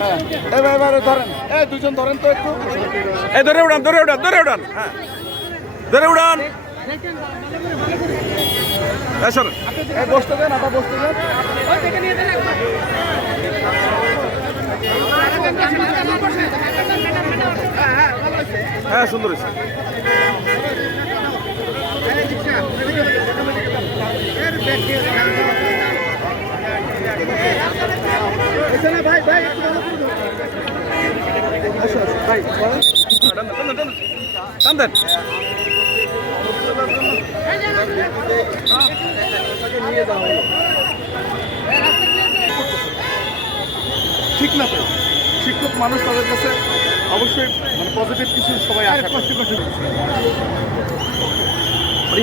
হ্যাঁ এবারে ধরেন, এই দুজন ধরেন তো একটু, এই ধরে উড়ান, ধরে উড়ান, ধরে উড়ান, হ্যাঁ ধরে উড়ান। হ্যাঁ স্যার, এই বসতে দেন, আটা বসতে দেন। হ্যাঁ সুন্দর হয়েছে। ভাই ভাই ভাই টান দেন। নিয়ে যাওয়া হলো, ঠিক না তো? শিক্ষক মানুষ, তাদের কাছে অবশ্যই মানে পজিটিভ কিছু সবাই আশা করে।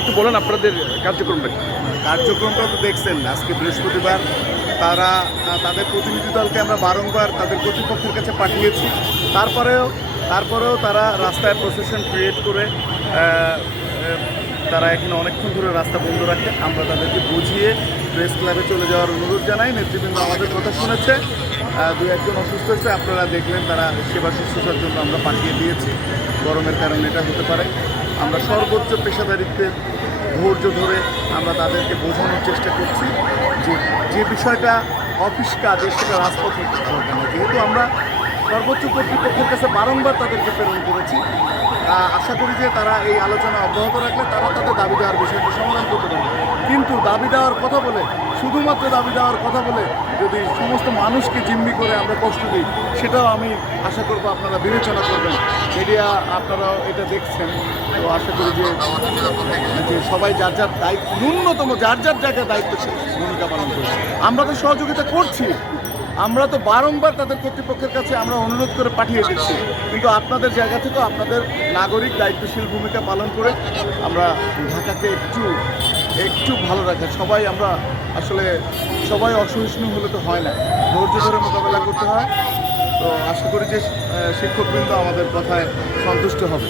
একটু বলেন আপনাদের কার্যক্রমটা কি? কার্যক্রমটা তো দেখছেন, আজকে বৃহস্পতিবার তাদের প্রতিনিধি দলকে আমরা বারংবার তাদের কর্তৃপক্ষের কাছে পাঠিয়েছি। তারপরেও তারা রাস্তায় প্রসেশন ক্রিয়েট করে তারা এখানে অনেকক্ষণ ধরে রাস্তা বন্ধ রাখে। আমরা তাদেরকে বুঝিয়ে প্রেস ক্লাবে চলে যাওয়ার অনুরোধ জানাই। নেতৃবৃন্দ আমাদের কথা শুনেছে। দু একজন অসুস্থ হয়েছে, আপনারা দেখলেন, তারা সেবা শুশ্রূষার জন্য আমরা পাঠিয়ে দিয়েছি। গরমের কারণে এটা হতে পারে। আমরা সর্বোচ্চ পেশাদারিত্বের ধৈর্য ধরে আমরা তাদেরকে বোঝানোর চেষ্টা করছি যে বিষয়টা অফিস কাজ, সেটা রাজপথে দরকার না। যেহেতু আমরা সর্বোচ্চ কর্তৃপক্ষের কাছে বারংবার তাদেরকে প্রেরণ করেছি, আশা করি যে তারা এই আলোচনা অব্যাহত রাখলে তারা তাদের দাবি দেওয়ার বিষয়টা সমাধান করতে পারবে। কিন্তু দাবি দেওয়ার কথা বলে, শুধুমাত্র দাবি দেওয়ার কথা বলে যদি সমস্ত মানুষকে জিম্মি করে আমরা কষ্ট দিই, সেটাও আমি আশা করব আপনারা বিবেচনা করবেন। মিডিয়া আপনারাও এটা দেখছেন, তো আশা করি যে সবাই যার যার দায়িত্ব, ন্যূনতম যার যার জায়গায় দায়িত্বশীল ভূমিকা পালন করছে। আমরা তো সহযোগিতা করছি, আমরা তো বারংবার তাদের কর্তৃপক্ষের কাছে আমরা অনুরোধ করে পাঠিয়ে দিচ্ছি, কিন্তু আপনাদের জায়গা থেকেও আপনাদের নাগরিক দায়িত্বশীল ভূমিকা পালন করে আমরা ঢাকাকে একটু ভালো রাখা। আমরা আসলে সবাই অসহিষ্ণু হলে তো হয় না, ধৈর্য ধরে মোকাবেলা করতে হয়। তো আশা করি যে শিক্ষকবৃন্দ আমাদের কথায় সন্তুষ্ট হবে।